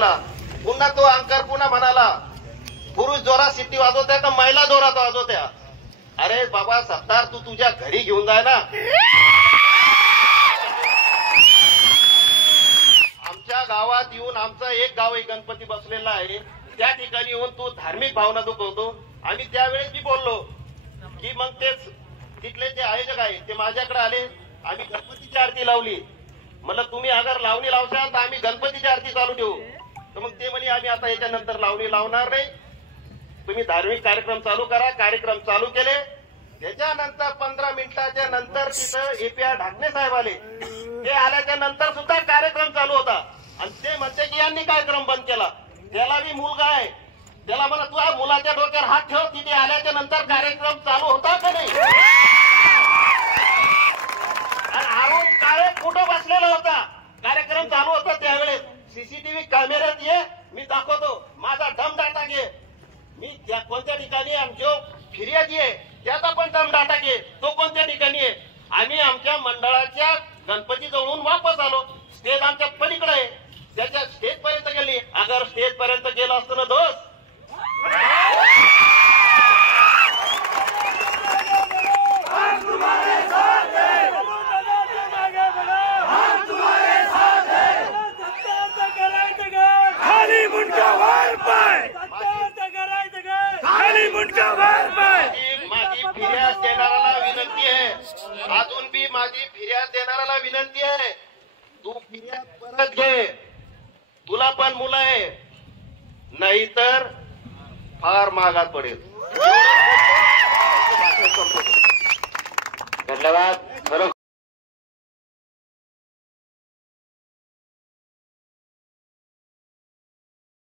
पुन्हा तो अंकर पुन्हा म्हणाला, पुरुष जोरात शिट्टी वाजवत्या का महिला जोरात वाजवत्या? अरे बाबा सत्तार, तू तुझ्या घरी घेऊन जाय ना. आमच्या गावात येऊन, आमचा एक गावही गणपती बसलेला आहे, त्या ठिकाणी येऊन तू धार्मिक भावना दुखवतो. आम्ही त्यावेळेस मी बोललो की मग तेच तिथले जे आयोजक आहेत ते माझ्याकडे आले, आम्ही गणपतीची आरती लावली. म्हणलं तुम्ही अगर लावणी लावशाल तर आम्ही गणपतीची आरती चालू ठेवू. तर मग ते म्हणे आम्ही आता याच्यानंतर लावणी लावणार नाही, तुम्ही धार्मिक कार्यक्रम चालू करा. कार्यक्रम चालू केले. त्याच्यानंतर 15 मिनिटाच्या नंतर तिथं एपीआर ढाकणे साहेब आले. ते आल्याच्या नंतर सुद्धा कार्यक्रम चालू होता आणि ते म्हणते की यांनी कार्यक्रम बंद केला. त्याला बी मुलगा आहे, त्याला म्हणा तू मुलाच्या डोक्यावर हात ठेव, तिथे आल्याच्या नंतर कार्यक्रम चालू होता का नाही? आणि अरुण काळे कुठं बसलेला होता? कार्यक्रम चालू होता त्यावेळेस. सीसीटीव्ही कॅमेऱ्यात ये, मी दाखवतो. माझा दम डाटा घे, मी त्या कोणत्या ठिकाणी जो फिर्यादी आहे त्याचा पण दम डाटा घे, तो कोणत्या ठिकाणी आहे. आम्ही आमच्या मंडळाच्या गणपती जवळून वापस आलो. स्टेज आमच्या पलीकडे आहे, त्याच्या स्टेज पर्यंत गेली. अगर स्टेज पर्यंत गेलो असतो ना दोस्त, माझी फिर्याद देणाऱ्याला विनंती आहे, अजून बी माझी फिर्याद देणाऱ्याला विनंती आहे, तू फिर्याद परत घे. तुला पण मुलं आहे, नाहीतर फार मागात पडेल. धन्यवाद.